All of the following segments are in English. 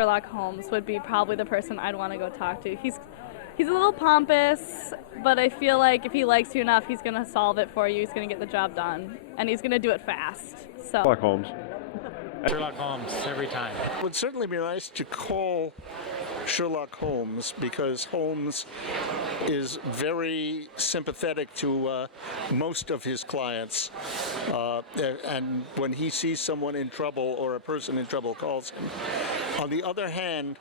Sherlock Holmes would be probably the person I'd want to go talk to. He's a little pompous, but I feel like if he likes you enough, he's going to solve it for you. He's going to get the job done, and he's going to do it fast. So Sherlock Holmes. Sherlock Holmes every time. It would certainly be nice to call Sherlock Holmes because Holmes is very sympathetic to most of his clients, and when he sees someone in trouble or a person in trouble calls him. On the other hand,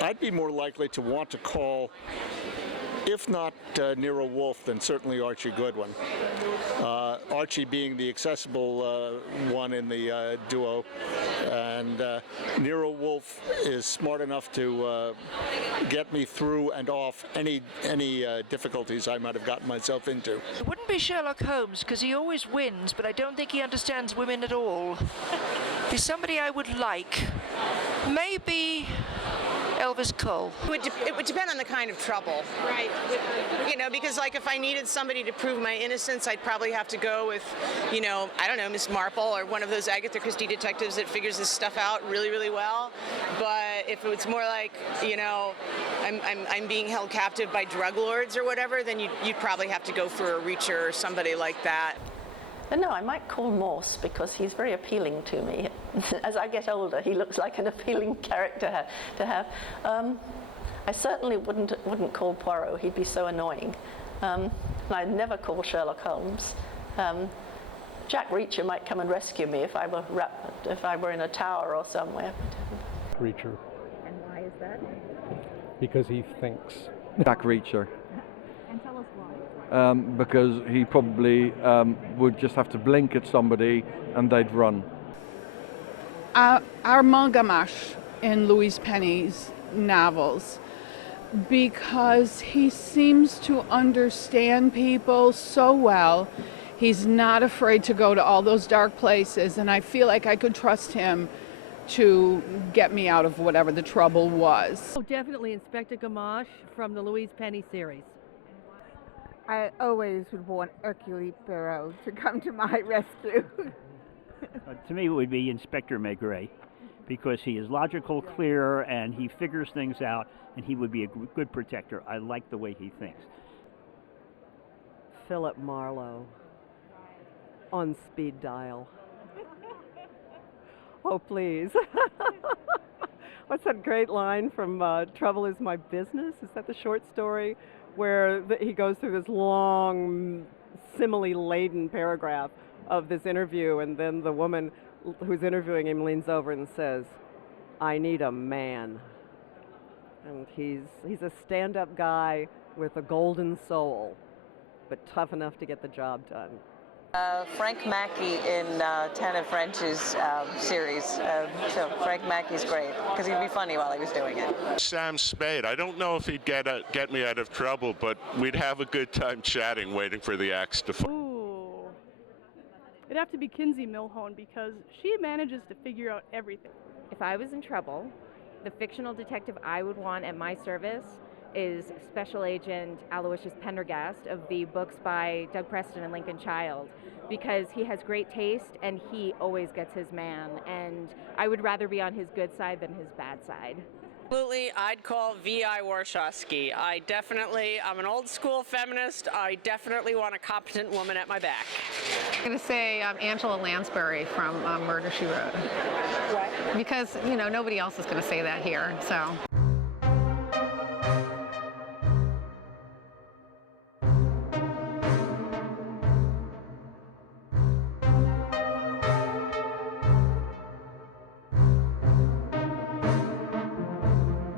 I'd be more likely to want to call, if not Nero Wolfe, then certainly Archie Goodwin. Archie being the accessible one in the duo, and Nero Wolfe is smart enough to get me through and off any difficulties I might have gotten myself into. It wouldn't be Sherlock Holmes because he always wins, but I don't think he understands women at all. He's somebody I would like. Maybe Elvis Cole. It would depend on the kind of trouble. Right. You know, because like if I needed somebody to prove my innocence, I'd probably have to go with, you know, I don't know, Miss Marple or one of those Agatha Christie detectives that figures this stuff out really, really well. But if it's more like, you know, I'm being held captive by drug lords or whatever, then you'd probably have to go for a Reacher or somebody like that. But no, I might call Morse because he's very appealing to me. As I get older, he looks like an appealing character to have. I certainly wouldn't call Poirot. He'd be so annoying. And I'd never call Sherlock Holmes. Jack Reacher might come and rescue me if I were in a tower or somewhere. Reacher. And why is that? Because he thinks. Jack Reacher. And tell us why. Because he probably would just have to blink at somebody and they'd run. Armand Gamache in Louise Penny's novels, because he seems to understand people so well. He's not afraid to go to all those dark places, and I feel like I could trust him to get me out of whatever the trouble was. Oh, definitely Inspector Gamache from the Louise Penny series. I always would want Hercule Poirot to come to my rescue. To me, it would be Inspector Maigret, because he is logical, clear, and he figures things out, and he would be a good protector. I like the way he thinks. Philip Marlowe on speed dial. Oh, please. What's that great line from Trouble is My Business? Is that the short story where he goes through this long, simile-laden paragraph of this interview, and then the woman who's interviewing him leans over and says, "I need a man." And he's a stand-up guy with a golden soul, but tough enough to get the job done. Frank Mackey in Tana French's series. So Frank Mackey's great because he'd be funny while he was doing it. Sam Spade. I don't know if he'd get me out of trouble, but we'd have a good time chatting, waiting for the axe to fall. Ooh. It'd have to be Kinsey Milhone because she manages to figure out everything. If I was in trouble, the fictional detective I would want at my service is Special Agent Aloysius Pendergast of the books by Doug Preston and Lincoln Child, because he has great taste and he always gets his man, and I would rather be on his good side than his bad side. Absolutely, I'd call V.I. Warshawski. I'm an old school feminist. I definitely want a competent woman at my back. I'm going to say Angela Lansbury from Murder, She Wrote. What? Because, you know, nobody else is going to say that here, so.